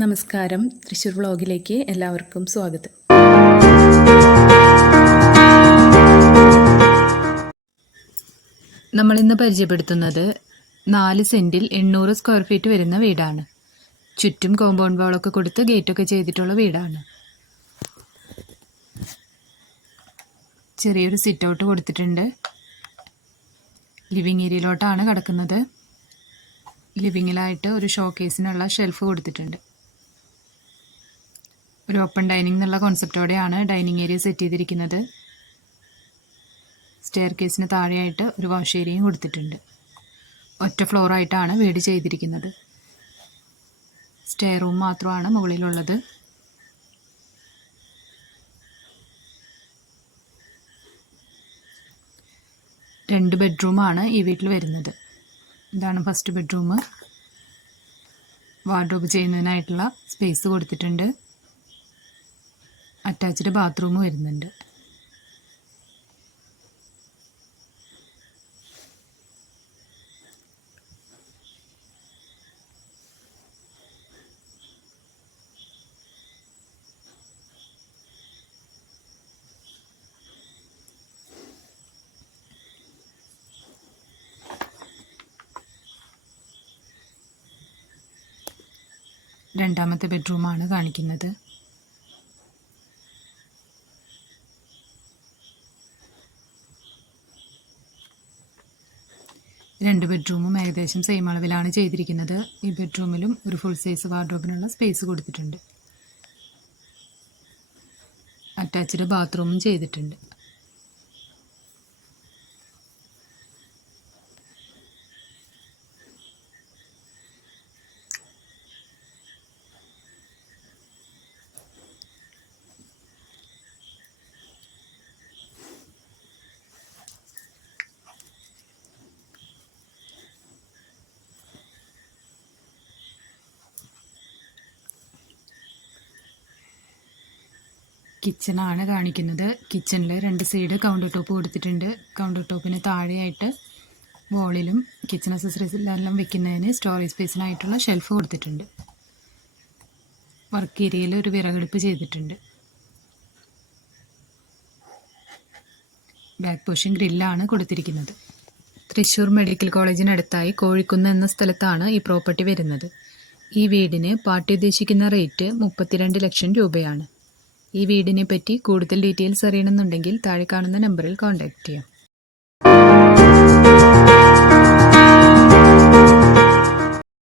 നമസ്കാരം. തൃശ്ശൂർ വ്ളോഗിലേക്ക് എല്ലാവർക്കും സ്വാഗതം. നമ്മളിന്ന് പരിചയപ്പെടുത്തുന്നത് നാല് സെന്റിൽ എണ്ണൂറ് സ്ക്വയർ ഫീറ്റ് വരുന്ന വീടാണ്. ചുറ്റും കോമ്പൗണ്ട് വാളൊക്കെ കൊടുത്ത് ഗേറ്റൊക്കെ ചെയ്തിട്ടുള്ള വീടാണ്. ചെറിയൊരു സിറ്റ് ഔട്ട് കൊടുത്തിട്ടുണ്ട്. ലിവിങ് ഏരിയയിലോട്ടാണ് കിടക്കുന്നത്. ലിവിങ്ങിലായിട്ട് ഒരു ഷോക്കേസിനുള്ള ഷെൽഫ് കൊടുത്തിട്ടുണ്ട്. ഒരു ഓപ്പൺ ഡൈനിങ് എന്നുള്ള കോൺസെപ്റ്റോടെയാണ് ഡൈനിങ് ഏരിയ സെറ്റ് ചെയ്തിരിക്കുന്നത്. സ്റ്റെയർ കേസിന് താഴെയായിട്ട് ഒരു വാഷ് ഏരിയയും കൊടുത്തിട്ടുണ്ട്. ഒറ്റ ഫ്ലോറായിട്ടാണ് വീട് ചെയ്തിരിക്കുന്നത്. സ്റ്റെയർ റൂം മാത്രമാണ് മുകളിലുള്ളത്. രണ്ട് ബെഡ്റൂമാണ് ഈ വീട്ടിൽ വരുന്നത്. ഇതാണ് ഫസ്റ്റ് ബെഡ്റൂം വാർഡ്രോബ് ചെയ്യുന്നതിനായിട്ടുള്ള സ്പേസ് കൊടുത്തിട്ടുണ്ട്. അറ്റാച്ച്ഡ് ബാത്റൂം വരുന്നുണ്ട്. രണ്ടാമത്തെ ബെഡ്റൂമാണ് കാണിക്കുന്നത്. രണ്ട് ബെഡ്റൂമും ഏകദേശം സെയിം അളവിലാണ് ചെയ്തിരിക്കുന്നത്. ഈ ബെഡ്റൂമിലും ഒരു ഫുൾ സൈസ് വാർഡ്രോബിനുള്ള സ്പേസ് കൊടുത്തിട്ടുണ്ട്. അറ്റാച്ച്ഡ് ബാത്റൂമും ചെയ്തിട്ടുണ്ട്. കിച്ചണാണ് കാണിക്കുന്നത്. കിച്ചണിൽ രണ്ട് സൈഡ് കൗണ്ടർ ടോപ്പ് കൊടുത്തിട്ടുണ്ട്. കൗണ്ടർ ടോപ്പിന് താഴെയായിട്ട് വോളിലും കിച്ചൺ അക്സസറീസിലെല്ലാം വെക്കുന്നതിന് സ്റ്റോറേജ് സ്പേസിനായിട്ടുള്ള ഷെൽഫ് കൊടുത്തിട്ടുണ്ട്. വർക്ക് ഏരിയയിൽ ഒരു വിറകെടുപ്പ് ചെയ്തിട്ടുണ്ട്. ബാക്ക് പോഷൻ ഗ്രില്ലാണ് കൊടുത്തിരിക്കുന്നത്. തൃശ്ശൂർ മെഡിക്കൽ കോളേജിനടുത്തായി കോഴിക്കുന്ന് എന്ന സ്ഥലത്താണ് ഈ പ്രോപ്പർട്ടി വരുന്നത്. ഈ വീടിന് പാർട്ടി ഉദ്ദേശിക്കുന്ന റേറ്റ് മുപ്പത്തിരണ്ട് ലക്ഷം രൂപയാണ്. ഈ വീടിനെ പറ്റി കൂടുതൽ ഡീറ്റെയിൽസ് അറിയണമെന്നുണ്ടെങ്കിൽ താഴെ കാണുന്ന നമ്പറിൽ കോൺടാക്റ്റ് ചെയ്യാം.